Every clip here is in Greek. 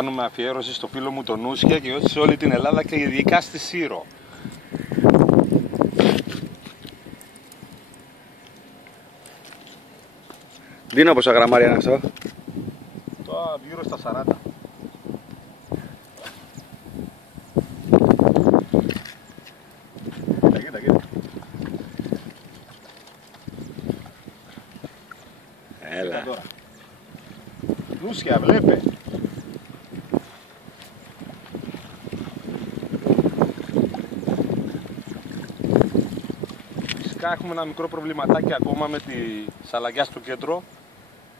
κάνουμε αφιέρωση στο φίλο μου τον Νούσια και όχι σε όλη την Ελλάδα και ειδικά στη Σύρο. Δίνω πόσα γραμμάρια είναι αυτό? Τώρα γύρω στα 40. Κοίτα. Έλα. Κοίτα τώρα. Νούσια, βλέπε. Φυσικά έχουμε ένα μικρό προβληματάκι ακόμα με τη σαλαγιά στο κέντρο.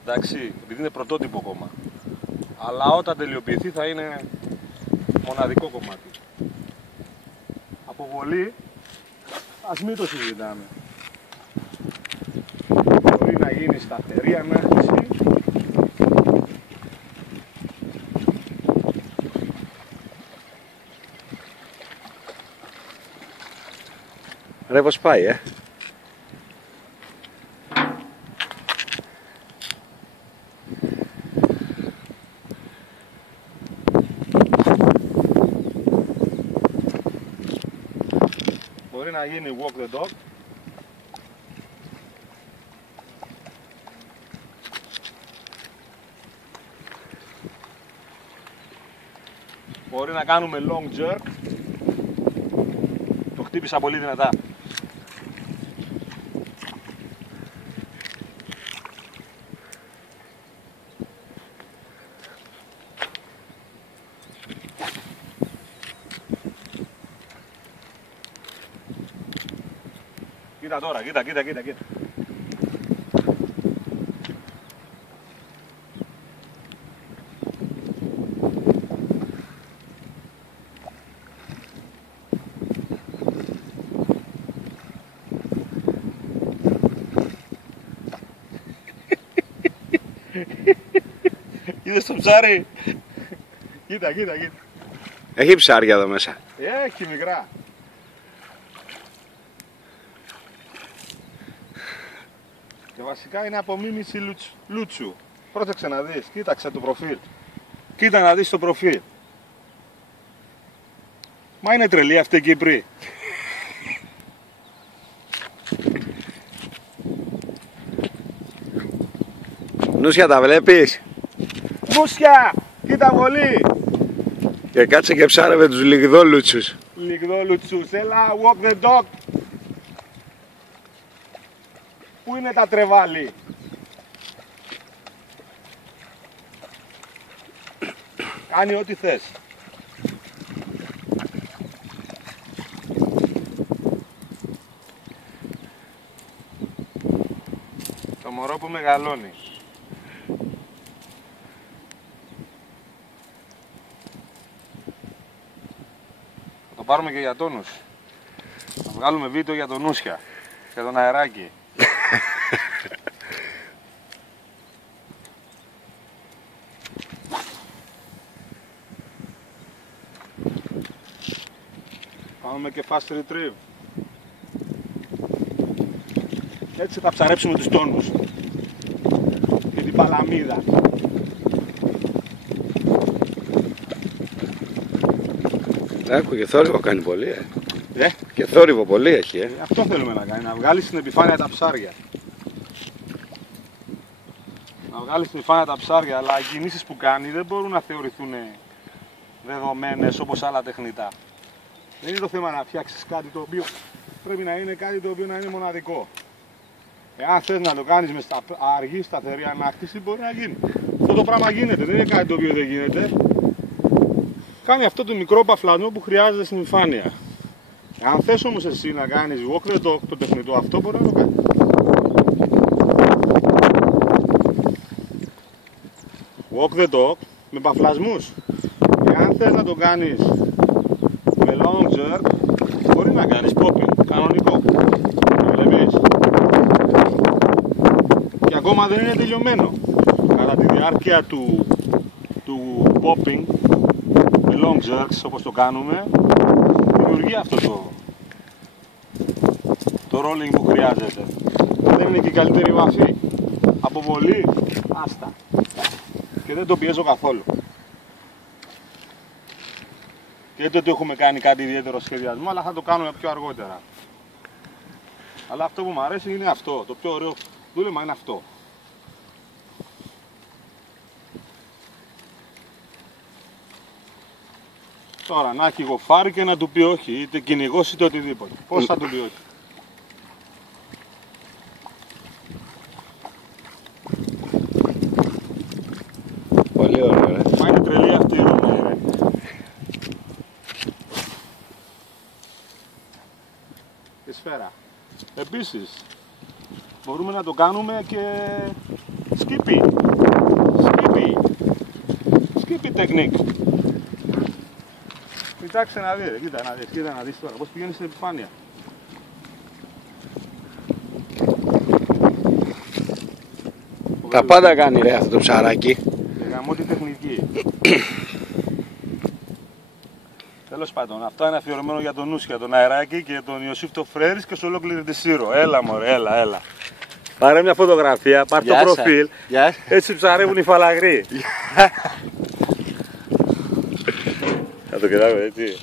Εντάξει, επειδή είναι πρωτότυπο ακόμα. Αλλά όταν τελειοποιηθεί θα είναι μοναδικό κομμάτι. Αποβολή, ας μην το συζητάμε. Μπορεί να γίνει σταθερή ανάκτηση. Ρε πως πάει, Μπορεί να γίνει walk the dog. Μπορεί να κάνουμε long jerk. Το χτύπησα πολύ δυνατά. Κοίτα τώρα, κοίτα. Είδες το ψάρι? Κοίτα. Έχει ψάρια εδώ μέσα. Έχει μικρά. Και βασικά είναι απομίμηση λούτσου. Πρόσεξε να δεις, κοίταξε το προφίλ. Κοίτα να δεις το προφίλ. Μα είναι τρελή αυτή η Κύπρη. Νούσια, τα βλέπεις? Νούσια, κοίτα πολύ. Και κάτσε και ψάρευε τους λιγδόλουτσους. Λιγδόλουτσους, έλα walk the dog. Πού είναι τα τρεβάλι? Κάνει ό,τι θες. Το μωρό που μεγαλώνει. Θα το πάρουμε και για τόνους. Θα βγάλουμε βίντεο για τον Νούσια, για τον αεράκι. Πάμε και fast retrieve. Έτσι θα ψαρέψουμε τους τόνους και την παλαμίδα. Άκου, και θόρυβο κάνει πολύ, Και θόρυβο πολύ έχει, Αυτό θέλουμε να κάνει, να βγάλει στην επιφάνεια τα ψάρια. Να βγάλει στην επιφάνεια τα ψάρια, αλλά οι κινήσεις που κάνει δεν μπορούν να θεωρηθούν δεδομένες όπως άλλα τεχνητά. Δεν είναι το θέμα να φτιάξεις κάτι το οποίο πρέπει να είναι κάτι το οποίο να είναι μοναδικό. Εάν θες να το κάνεις με αργή σταθερή ανάκτηση, μπορεί να γίνει. Αυτό το πράγμα γίνεται, δεν είναι κάτι το οποίο δεν γίνεται. Κάνει αυτό το μικρό παφλανό που χρειάζεται στην επιφάνεια. Αν θες όμως εσύ να κάνεις walk the dog, το τεχνητό αυτό, μπορεί να το κάνεις. Walk the dog με παφλασμούς. Εάν θες να το κάνεις με long jerk, μπορεί να κάνεις popping, κανονικό. Βλέπεις. Και ακόμα δεν είναι τελειωμένο. Κατά τη διάρκεια του popping, με long jerks όπως το κάνουμε, δημιουργεί αυτό το rolling που χρειάζεται. Δεν είναι και η καλύτερη βαφή. Αποβολή, άστα. Και δεν το πιέζω καθόλου. Και δεν ότι έχουμε κάνει κάτι ιδιαίτερο σχεδιασμό, αλλά θα το κάνουμε πιο αργότερα. Αλλά αυτό που μου αρέσει είναι αυτό. Το πιο ωραίο δούλεμα είναι αυτό. Τώρα να έχει γοφάρι και να του πει όχι, είτε κυνηγός είτε οτιδήποτε. Πώς θα του πει όχι. Πολύ ωραίο, ρε. Μα είναι τρελή αυτή η ρομή, ρε. Η σφαίρα. Επίσης, μπορούμε να το κάνουμε και σκύπι. Σκύπι τεχνικ. Κοιτάξτε να δείτε, κοίτα να δεις τώρα πώς πηγαίνει στην επιφάνεια. Τα πάντα κάνει, ρε, αυτό το ψαράκι. Γαμώ τη τεχνική. Τέλος πάντων, αυτό είναι αφιερωμένο για τον Νούσια, τον Αεράκη και τον Ιωσήφ το Φρέρης και σε ολόκληρη τη Σύρο. Έλα μωρέ, έλα. Πάρε μια φωτογραφία, πάρε το προφίλ. Έτσι ψαρεύουν οι φαλαγροί. Θα το κοιτάξω έτσι.